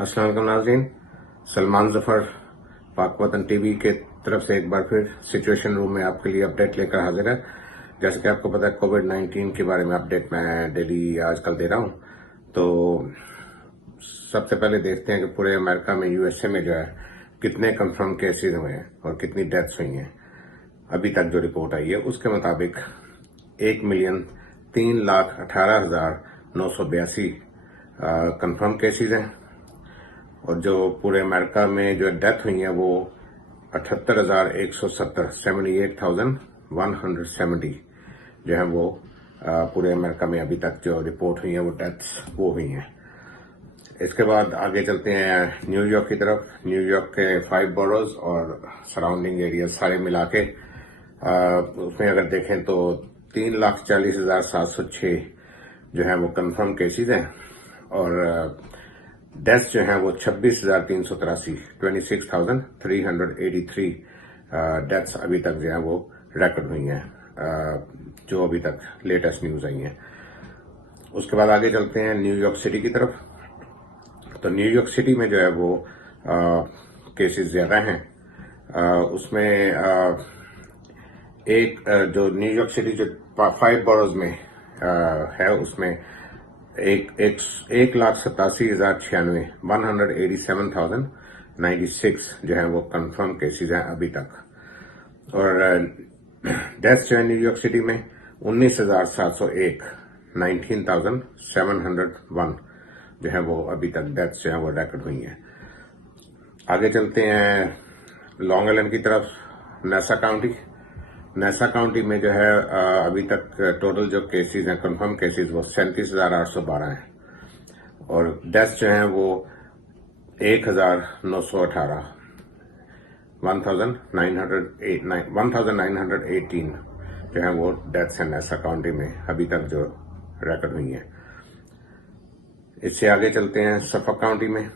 अस्सलाम वालेकुम नाज़रीन। सलमान जफर पाक वतन टीवी के तरफ से एक बार फिर सिचुएशन रूम में आपके लिए अपडेट लेकर हाजिर है। जैसे कि आपको पता है कोविड-19 के बारे में अपडेट मैं डेली आजकल दे रहा हूं। तो सबसे पहले देखते हैं कि पूरे अमेरिका में यूएसए में जो है कितने कंफर्म केसेस हुए हैं और कितनी डेथ्स हुई हैं। अभी तक जो रिपोर्ट आई है उसके मुताबिक 1,03,18,982 कंफर्म केसेस हैं और जो पूरे अमेरिका में जो डेथ हुई है वो 78,170 78,170 जो है वो पूरे अमेरिका में अभी तक जो रिपोर्ट हुई है वो डेथ्स वो हुई हैं। इसके बाद आगे चलते हैं न्यूयॉर्क की तरफ। न्यूयॉर्क के 5 बोरोज और सराउंडिंग एरिया सारे मिला के उसमें अगर देखें तो 3,40,706 जो है वो कंफर्म केसेस हैं और डेथ्स जो हैं वो 26,383 26,383 डेथ्स अभी तक जो है वो रिकॉर्ड हुई हैं, जो अभी तक लेटेस्ट न्यूज आई हैं। उसके बाद आगे चलते हैं न्यूयॉर्क सिटी की तरफ। तो न्यूयॉर्क सिटी में जो है वो केसेस ज्यादा हैं। उसमें जो न्यूयॉर्क सिटी जो 5 बोरोज में है उसमें 1,87,096 187,096 जो है वो कंफर्म केसेस हैं अभी तक। और डेथ्स जो है न्यूयॉर्क सिटी में 19,701 19,701 जो है वो अभी तक डेथ्स जो है वो रिकॉर्ड हुई हैं। आगे चलते हैं लॉन्ग आइलैंड की तरफ। नासा काउंटी में जो है अभी तक टोटल जो केसेस हैं कंफर्म केसेस वो 37,812 हैं और डेथ्स जो हैं वो 1,918 1918 जो है वो डेथ्स हैं नासा काउंटी में अभी तक जो रिकॉर्ड हुई हैं। इससे आगे चलते हैं सफोक काउंटी में।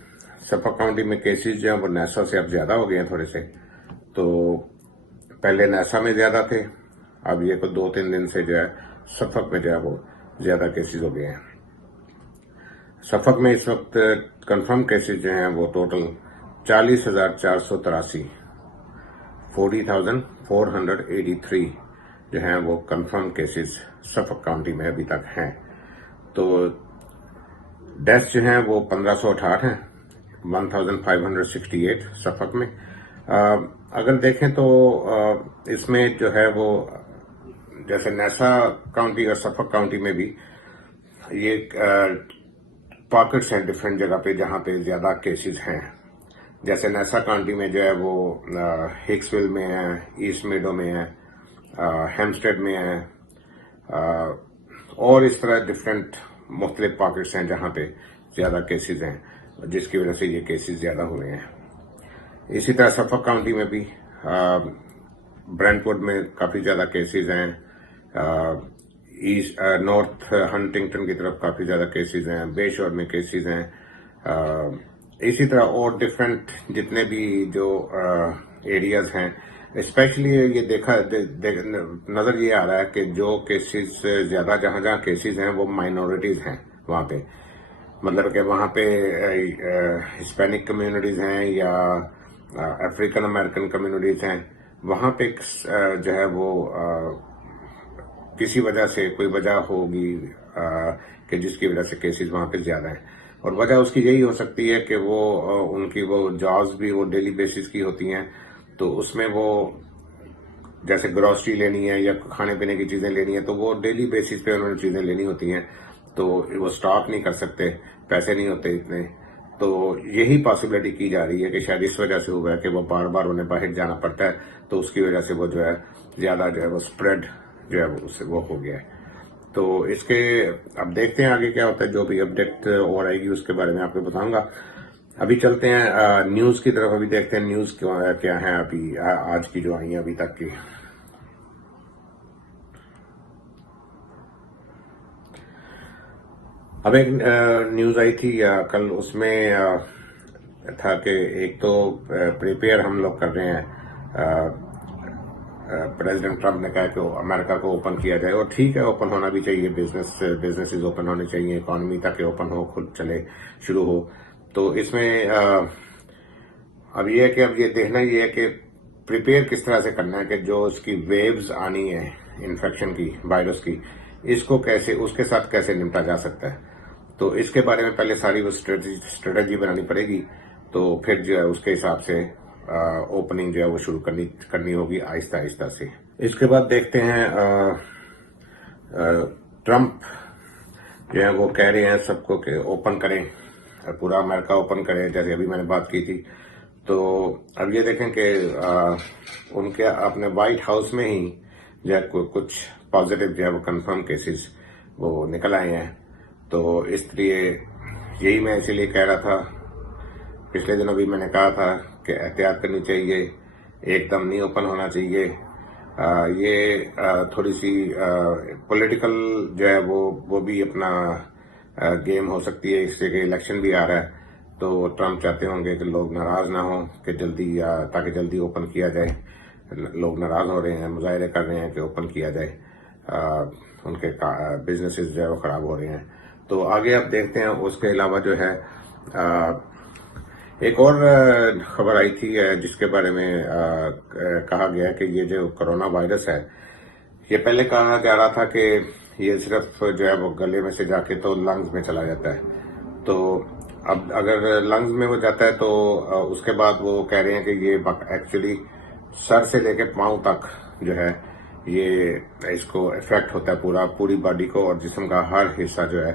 सफोक काउंटी में केसेस जो है वो नासा से अब ज्यादा हो गए हैं थोड़े से। तो पहले नासा में ज्यादा थे, अब ये को 2-3 दिन से जो है सफोक में जो है वो ज्यादा केसेस हो गए हैं। सफोक में इस वक्त कंफर्म केसेस जो हैं वो टोटल 40,483 40,483 जो हैं वो कंफर्म केसेस सफोक काउंटी में अभी तक हैं। तो डेथ्स जो हैं वो 1,568 हैं 1,568 सफोक में। अगर देखें तो इसमें जो है वो जैसे नासा काउंटी और सफोक काउंटी में भी ये पॉकेट्स हैं डिफरेंट जगह पे जहां पे ज्यादा केसेस हैं। जैसे नासा काउंटी में जो है वो हिक्सविल में है, ईस्ट मेडो में है, हेम्स्टेड में है और इस तरह डिफरेंट मुख्तलिफ पॉकेट्स हैं जहां पे ज्यादा केसेस हैं जिसकी वजह से ये केसेस ज्यादा हुए हैं। इसी तरह सफोक काउंटी में भी ब्रेंटवुड में काफी ज्यादा केसेस हैं, ईस्ट नॉर्थ हंटिंगटन की तरफ काफी ज्यादा केसेस हैं, बेशोर में केसेस हैं। इसी तरह और डिफरेंट जितने भी जो एरियाज हैं, स्पेशली ये नजर ये आ रहा है कि जो केसेस ज्यादा जहां केसेस हैं वो माइनॉरिटीज हैं वहां पे, मतलब कि वहां पे हिस्पैनिक कम्युनिटीज हैं या अफ्रीकन अमेरिकन कम्युनिटीज हैं। वहां पे जो है वो किसी वजह से कोई वजह होगी कि जिसकी वजह से केसेस वहां पे ज्यादा हैं और वजह उसकी यही हो सकती है कि वो उनकी वो जॉब्स भी वो डेली बेसिस की होती हैं। तो उसमें वो जैसे ग्रोसरी लेनी है या खाने पीने की चीजें लेनी है तो वो डेली बेसिस पे उन्होंने चीजें लेनी होती हैं, तो वो स्टॉक नहीं कर सकते, पैसे नहीं होते इतने। तो यही पॉसिबिलिटी की जा रही है कि शायद इस वजह से हुआ है कि वो बार बार उन्हें बाहर जाना पड़ता है, तो उसकी वजह से वो जो है ज्यादा जो है वो स्प्रेड जो है वो हो गया है। तो इसके अब देखते हैं आगे क्या होता है। जो भी अपडेट और आएगी उसके बारे में आपको बताऊंगा। अभी चलते हैं न्यूज की तरफ। अभी देखते हैं न्यूज क्या है अभी आज की जो आई है अभी तक की। अब एक न्यूज आई थी कल, उसमें था कि एक तो प्रिपेयर हम लोग कर रहे हैं। प्रेसिडेंट ट्रंप ने कहा कि अमेरिका को ओपन किया जाए और ठीक है, ओपन होना भी चाहिए, बिजनेसेस ओपन होने चाहिए, इकोनॉमी ताकि ओपन हो, खुद चले, शुरू हो। तो इसमें अब ये है कि अब ये देखना ये है कि प्रिपेयर किस तरह से करना है कि जो इसकी वेव्स आनी है इन्फेक्शन की, वायरस की, इसको कैसे, उसके साथ कैसे निपटा जा सकता है। तो इसके बारे में पहले सारी वो स्ट्रेटेजी बनानी पड़ेगी। तो फिर जो है उसके हिसाब से ओपनिंग जो है वो शुरू करनी होगी आहिस्ता आहिस्ता से। इसके बाद देखते हैं ट्रम्प जो है वो कह रहे हैं सबको कि ओपन करें, पूरा अमेरिका ओपन करें, जैसे अभी मैंने बात की थी। तो अब ये देखें कि उनके अपने वाइट हाउस में ही जो है कुछ पॉजिटिव जो है वो कंफर्म केसेस वो निकल आए हैं। तो इसलिए यही मैं इसीलिए कह रहा था, पिछले दिनों भी मैंने कहा था कि एहतियात करनी चाहिए, एकदम नहीं ओपन होना चाहिए। ये थोड़ी सी पॉलिटिकल जो है वो भी अपना गेम हो सकती है, इससे कि इलेक्शन भी आ रहा है। तो ट्रम्प चाहते होंगे कि लोग नाराज ना हो, कि जल्दी ताकि जल्दी ओपन किया जाए। लोग नाराज हो रहे हैं, मुजाहरे कर रहे हैं कि ओपन किया जाए, उनके बिजनेसेस जो है वो खराब हो रहे हैं। तो आगे आप देखते हैं। उसके अलावा जो है एक और खबर आई थी जिसके बारे में कहा गया कि ये जो कोरोना वायरस है, ये पहले कहा जा रहा था कि ये सिर्फ जो है वो गले में से जाके तो लंग्स में चला जाता है। तो अब अगर लंग्स में वो जाता है तो उसके बाद वो कह रहे हैं कि ये एक्चुअली सर से लेके पांव तक जो है ये इसको इफेक्ट होता है पूरी बॉडी को, और जिस्म का हर हिस्सा जो है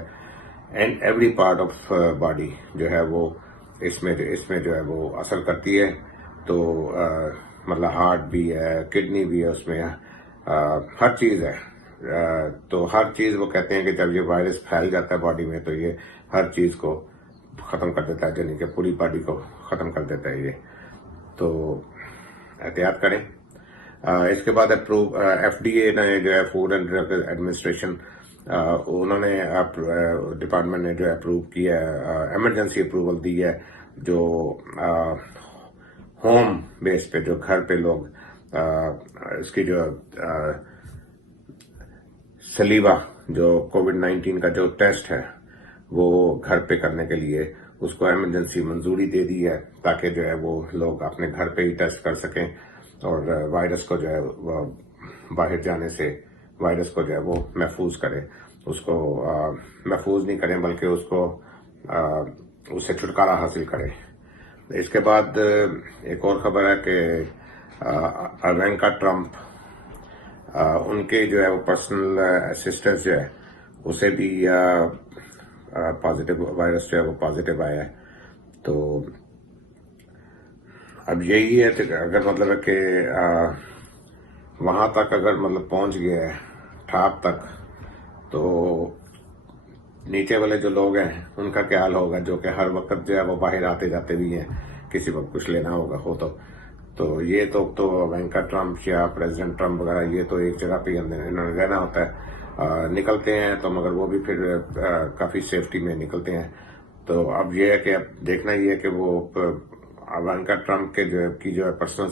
and every part of body जो है वो इसमें जो है वो असर करती है। तो मतलब हार्ट भी है, किडनी भी है, उसमें हर चीज है। तो हर चीज वो कहते हैं कि जब ये वायरस फैल जाता है बॉडी में तो ये हर चीज को खत्म कर देता है, यानी कि पूरी बॉडी को खत्म कर देता है ये। तो एहतियात करें। इसके बाद FDA ने जो है फूड एंड ड्रग एडमिनिस्ट्रेशन, उन्होंने डिपार्टमेंट ने जो है अप्रूव किया है, इमरजेंसी अप्रूवल दी है, जो होम बेस पे, जो घर पे लोग इसकी जो सलीवा, जो कोविड-19 का जो टेस्ट है वो घर पे करने के लिए उसको इमरजेंसी मंजूरी दे दी है, ताकि जो है वो लोग अपने घर पे ही टेस्ट कर सकें और वायरस को जो है वो बाहर जाने से वायरस को जो है वो महफूज करें, उसको महफूज नहीं करें बल्कि उसको उससे छुटकारा हासिल करें। इसके बाद एक और खबर है कि इवांका ट्रम्प, उनके जो है वो पर्सनल असिस्टेंट जो है उसे भी पॉजिटिव वायरस जो है वो पॉजिटिव आया है। तो अब यही है कि अगर मतलब है कि वहां तक अगर मतलब पहुंच गया है ठाप तक, तो नीचे वाले जो लोग हैं उनका क्या हाल होगा, जो कि हर वक्त जो है वो बाहर आते जाते भी हैं, किसी को कुछ लेना होगा हो तो ये तो इवांका ट्रम्प या प्रेसिडेंट ट्रम्प वगैरह ये तो एक जगह पे इन्होंने रहना होता है, निकलते हैं तो मगर वो भी फिर काफी सेफ्टी में निकलते हैं। तो अब ये है कि अब देखना ये है कि वो इवांका ट्रम्प के जो है पर्सनल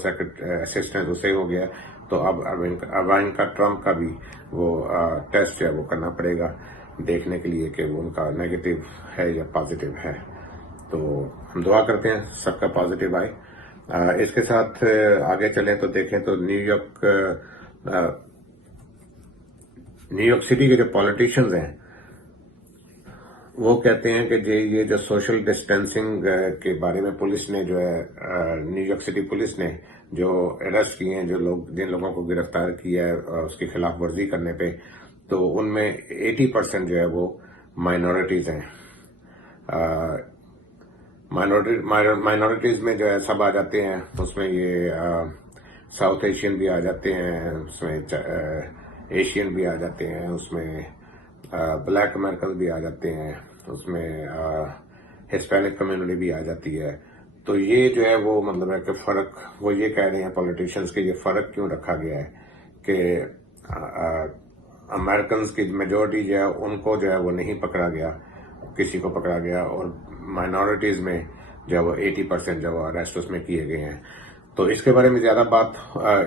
असिस्टेंट उसे हो गया, तो अब इवांका ट्रम्प का भी वो टेस्ट जो है वो करना पड़ेगा, देखने के लिए कि वो उनका नेगेटिव है या पॉजिटिव है। तो हम दुआ करते हैं सबका पॉजिटिव आए। इसके साथ आगे चलें तो देखें तो न्यूयॉर्क सिटी के जो पॉलिटिशियंस हैं वो कहते हैं कि ये जो सोशल डिस्टेंसिंग के बारे में पुलिस ने जो है न्यूयॉर्क सिटी पुलिस ने जो अरेस्ट किए हैं, जिन लोगों को गिरफ्तार किया है उसकी खिलाफ वर्जी करने पे, तो उनमें 80% जो है वो माइनॉरिटीज हैं। माइनॉरिटीज में जो है सब आ जाते हैं, उसमें ये साउथ एशियन भी आ जाते हैं, उसमें एशियन भी आ जाते हैं, उसमें ब्लैक अमेरिकन भी आ जाते हैं, उसमें हिस्पैनिक कम्युनिटी भी आ जाती है। तो ये जो है वो मतलब है कि फर्क, वो ये कह रहे हैं पॉलिटिशियंस के, ये फर्क क्यों रखा गया है कि अमेरिकन की मेजोरिटी जो है उनको जो है वो नहीं पकड़ा गया, किसी को पकड़ा गया, और माइनॉरिटीज में जो है वो 80% जो अरेस्ट उसमें किए गए हैं। तो इसके बारे में ज्यादा बात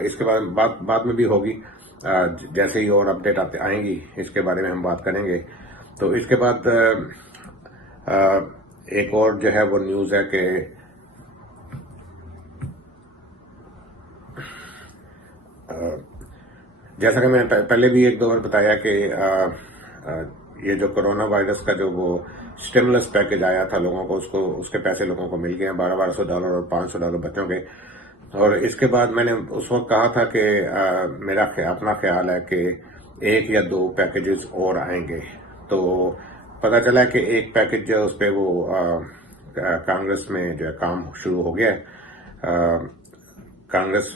इसके बारे में बाद में भी होगी, जैसे ही और अपडेट आएंगी इसके बारे में हम बात करेंगे। तो इसके बाद एक और जो है वो न्यूज़ है कि जैसा कि मैंने पहले भी एक दो बार बताया कि ये जो कोरोना वायरस का जो वो स्टिमुलस पैकेज आया था लोगों को, उसको उसके पैसे लोगों को मिल गए हैं, $1200 और $500 बच्चों के। और इसके बाद मैंने उस वक्त कहा था कि मेरा अपना ख्याल है कि एक या दो पैकेजेस और आएंगे। तो पता चला कि एक पैकेज जो उस पर वो कांग्रेस में जो है काम शुरू हो गया है। कांग्रेस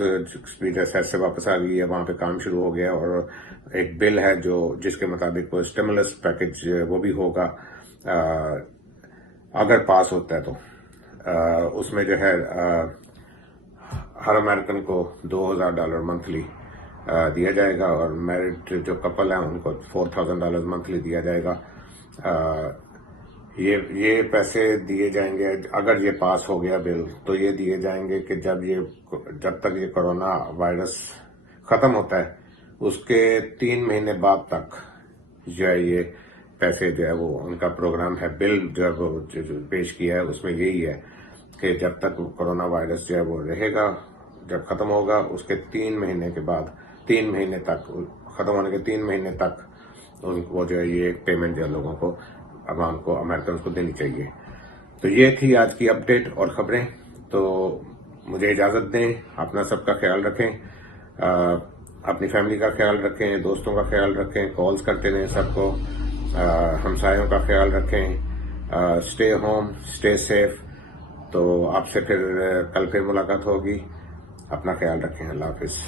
भी जैसे से वापस आ गई है, वहां पे काम शुरू हो गया। और एक बिल है जो जिसके मुताबिक वो स्टिमुलस पैकेज वो भी होगा, अगर पास होता है तो उसमें जो है हर अमेरिकन को $2000 मंथली दिया जाएगा, और मैरिड जो कपल है उनको $4000 मंथली दिया जाएगा। ये पैसे दिए जाएंगे, अगर ये पास हो गया बिल तो ये दिए जाएंगे कि जब तक ये कोरोना वायरस खत्म होता है उसके 3 महीने बाद तक जो है ये पैसे जो है वो उनका प्रोग्राम है। बिल जो है वो जो पेश किया है उसमें यही है कि जब तक कोरोना वायरस जो है वो रहेगा, जब खत्म होगा उसके 3 महीने के बाद, 3 महीने तक, खत्म होने के 3 महीने तक उनको जो है ये पेमेंट जो लोगों को, अवाम को, अमेरिकन को देनी चाहिए। तो ये थी आज की अपडेट और खबरें। तो मुझे इजाजत दें, अपना सबका ख्याल रखें, अपनी फैमिली का ख्याल रखें, दोस्तों का ख्याल रखें, कॉल्स करते रहें सबको, हमसायों का ख्याल रखें, स्टे होम, स्टे सेफ। तो आपसे फिर कल फिर मुलाकात होगी। अपना ख्याल रखें। अल्लाह हाफिज।